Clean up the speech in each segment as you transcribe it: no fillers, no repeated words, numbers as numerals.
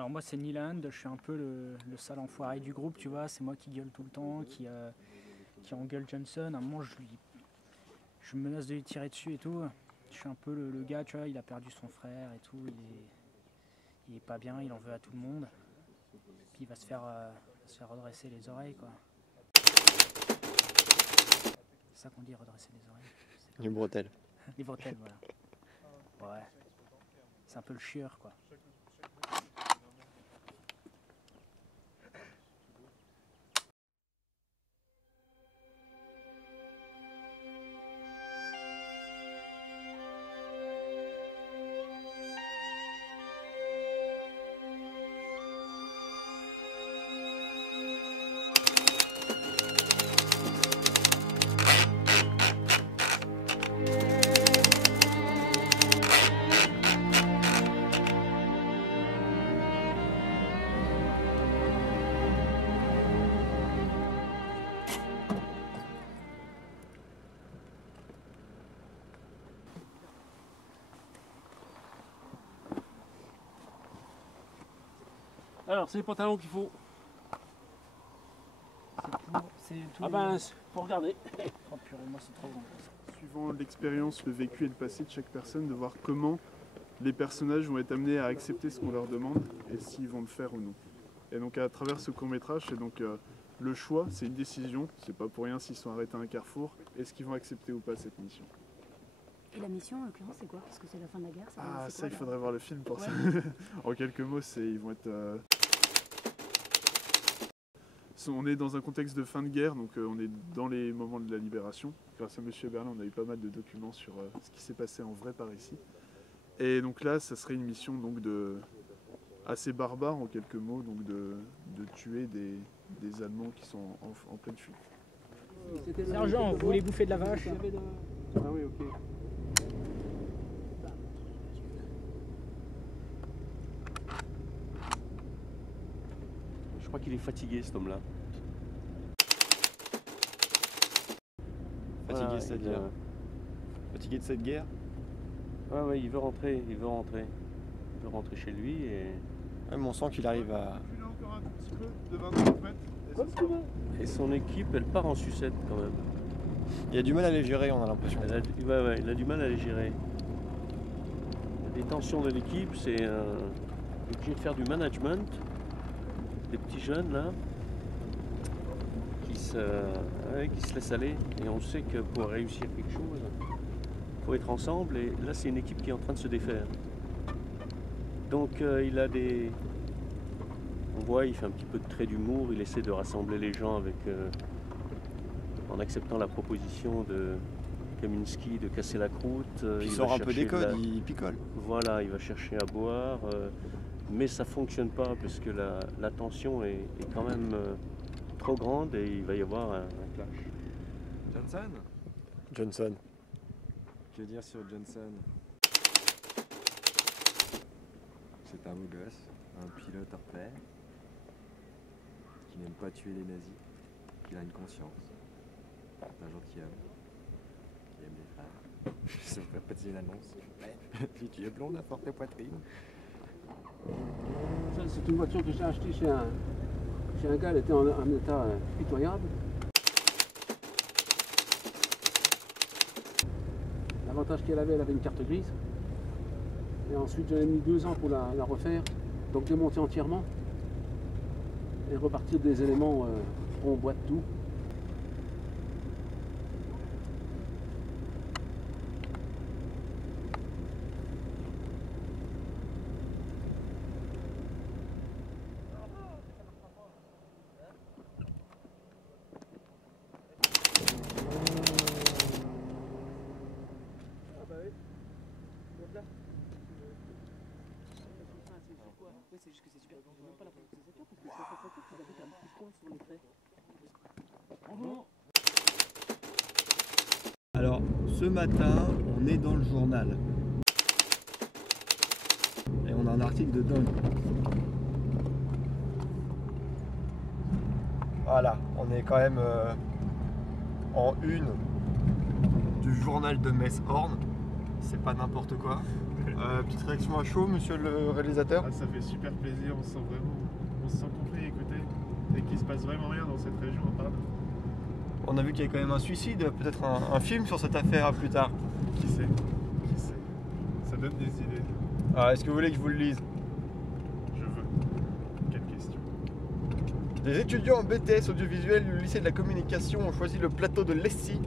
Alors moi c'est Niland, je suis un peu le sale enfoiré du groupe, tu vois, c'est moi qui gueule tout le temps, qui engueule Johnson. À un moment je me menace de lui tirer dessus et tout. Je suis un peu le gars, tu vois, il a perdu son frère et tout, il est pas bien, il en veut à tout le monde. Puis il va se faire redresser les oreilles, quoi. C'est ça qu'on dit, redresser les oreilles. Les bretelles. Les bretelles, voilà. Ouais. C'est un peu le chieur, quoi. Alors, c'est les pantalons qu'il faut. C'est Ah ben, faut regarder. Oh purée, moi c'est trop grand. Suivant l'expérience, le vécu et le passé de chaque personne, de voir comment les personnages vont être amenés à accepter ce qu'on leur demande et s'ils vont le faire ou non. Et donc à travers ce court-métrage, c'est donc le choix, c'est une décision, c'est pas pour rien s'ils sont arrêtés à un carrefour, est-ce qu'ils vont accepter ou pas cette mission. Et la mission en l'occurrence c'est quoi? Parce que c'est la fin de la guerre. Ah c'est ça quoi, il faudrait voir le film pour ça. En quelques mots, ils vont être... On est dans un contexte de fin de guerre, donc on est dans les moments de la libération. Grâce à Monsieur Berlin, on a eu pas mal de documents sur ce qui s'est passé en vrai par ici. Et donc là, ça serait une mission donc assez barbare en quelques mots, donc de tuer des Allemands qui sont en pleine fuite. Sergent, vous voulez bouffer de la vache? Ah oui, ok. Je crois qu'il est fatigué, cet homme-là. Fatigué, Voilà, c'est-à-dire fatigué de cette guerre? Ouais, il veut rentrer, il veut rentrer. Il veut rentrer chez lui et... Ouais, mais on sent qu'il arrive à... Reculez encore un tout petit peu, de 20 cm. Et son équipe, elle part en sucette quand même. Il a du mal à les gérer, on a l'impression. Il a du mal à les gérer. Les tensions de l'équipe, c'est obligé de faire du management. Des petits jeunes là, qui se laissent aller. Et on sait que pour réussir quelque chose, il faut être ensemble. Et là, c'est une équipe qui est en train de se défaire. Donc il a des... On voit, il fait un petit peu de trait d'humour. Il essaie de rassembler les gens avec... en acceptant la proposition de Kaminski de casser la croûte. Il sort un peu des codes, il picole. Voilà, il va chercher à boire. Mais ça fonctionne pas parce que la tension est quand même trop grande et il va y avoir un clash. Johnson? Johnson. Que dire sur Johnson? C'est un beau gosse, un pilote hors pair, qui n'aime pas tuer les nazis, qui a une conscience. C'est un gentilhomme, qui aime les femmes. Ça vous pas dire une annonce. Si tu es blonde à forte poitrine. Ça, c'est une voiture que j'ai achetée chez un gars, elle était en état pitoyable. L'avantage qu'elle avait une carte grise. Et ensuite, j'avais mis 2 ans pour la refaire, donc démonter entièrement et repartir des éléments rond, boîte, tout. C'est juste que c'est super. Ils n'ont pas la présentation parce que c'est la photo qu'ils avaient un petit point sur les traits. Alors, ce matin, on est dans le journal. Et on a un article de dingue. Voilà, on est quand même en une du journal de Metz-Horn. C'est pas n'importe quoi. Petite réaction à chaud, monsieur le réalisateur. Ah, ça fait super plaisir, on se sent compris et écouté. Et qu'il se passe vraiment rien dans cette région, pardon. On a vu qu'il y avait quand même un suicide, peut-être un film sur cette affaire à plus tard. Qui sait? Ça donne des idées. Ah, est-ce que vous voulez que je vous le lise? Je veux. Quelle question? Des étudiants en BTS audiovisuel du lycée de la communication ont choisi le plateau de Lessy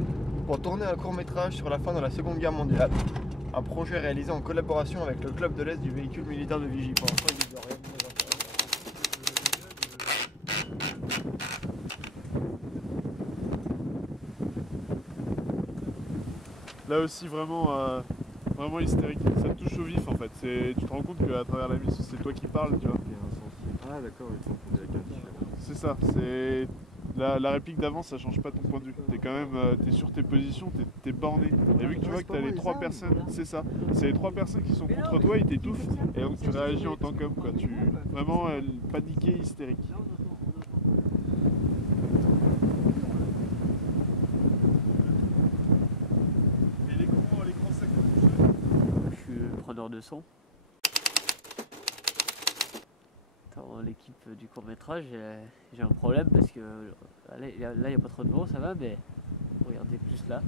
pour tourner un court-métrage sur la fin de la Seconde Guerre mondiale. Un projet réalisé en collaboration avec le club de l'Est du véhicule militaire de Vigie. Pour l'instant, ils disent rien de très intéressant. Là aussi, vraiment hystérique. Ça te touche au vif en fait. Tu te rends compte qu'à travers la mission, c'est toi qui parles, tu vois. Ah d'accord, ils font avec un différent. C'est ça. C'est la réplique d'avant, ça change pas ton point de vue. T'es quand même, t'es sur tes positions, t'es borné. Et vu que tu vois que t'as les trois personnes, c'est ça. C'est les trois personnes qui sont contre toi, ils t'étouffent. Et donc tu réagis en tant qu'homme, quoi. Tu vraiment paniqué, hystérique. Et l'écran sec. Je suis preneur de son. Dans l'équipe du court-métrage, j'ai un problème parce que là, il n'y a pas trop de vent, ça va, mais regardez plus là.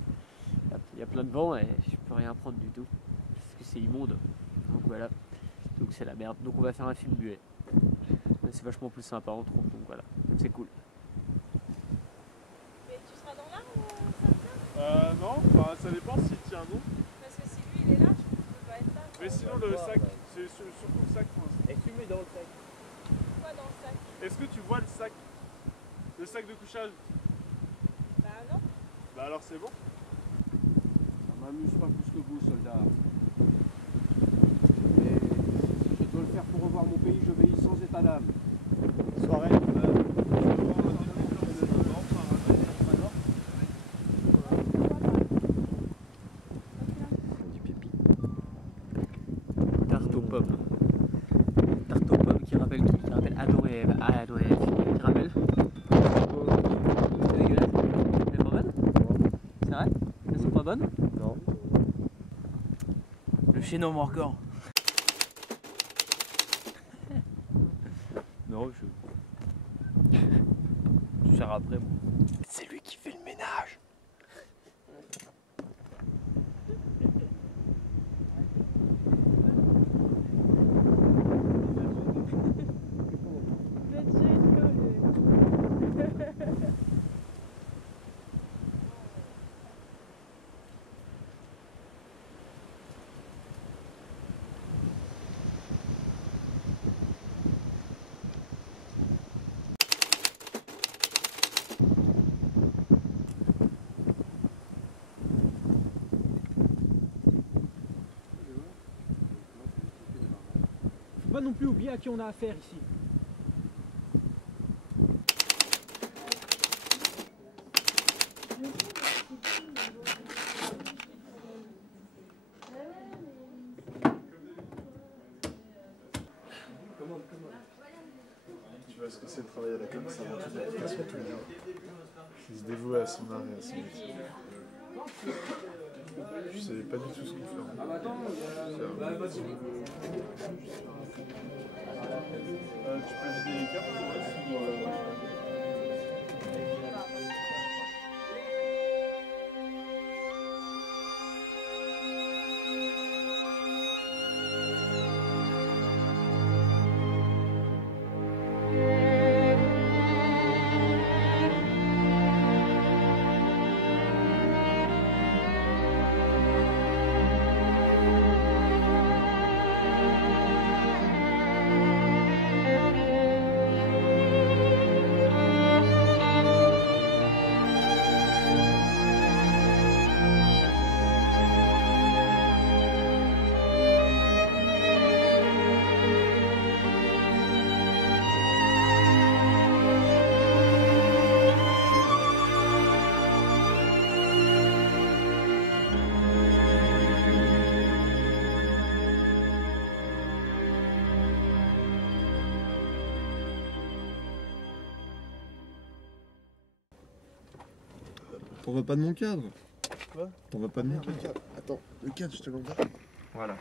Il y a plein de vent et je peux rien prendre du tout. Parce que c'est immonde. Donc voilà. Donc c'est la merde. Donc on va faire un film muet. Mais c'est vachement plus sympa, on trouve. Donc voilà. Donc c'est cool. Mais tu seras dans l'arbre, Non, ça dépend s'il tient un nom. parce que si lui il est là, je peux pas être là. Mais sinon le sac, c'est surtout le sac pour l'instant. Et tu mets dans le sac. Quoi dans le sac? Est-ce que tu vois le sac? Le sac de couchage? Bah non. Bah alors c'est bon. Ça m'amuse pas plus que vous, soldat. Mais si je dois le faire pour revoir mon pays, j'obéis sans état d'âme. Soirée. Du pipi. Tarte aux pommes. Tarte aux pommes qui rappelle qui? Qui rappelle Adoré Ève. Ah, Adoré Ève. Qui rappelle? C'est dégueulasse. C'est pas bonne? C'est vrai? Elles sont pas bonnes? Non. Le chaînon Morgan. Non, Tu sers après, moi. C'est lui qui fait le ménage. Faut pas non plus oublier à qui on a affaire ici. Tu vois ce que c'est de travailler à la com, ça rend tout à fait tous les jours. Il se dévoue à son art et à son métier. Je sais pas du tout ce qu'on fait. Tu peux vider les cartes pour moi T'en vas pas de mon cadre? Quoi? T'en vas pas de mon cadre? Attends, le cadre, je te l'envoie. Voilà.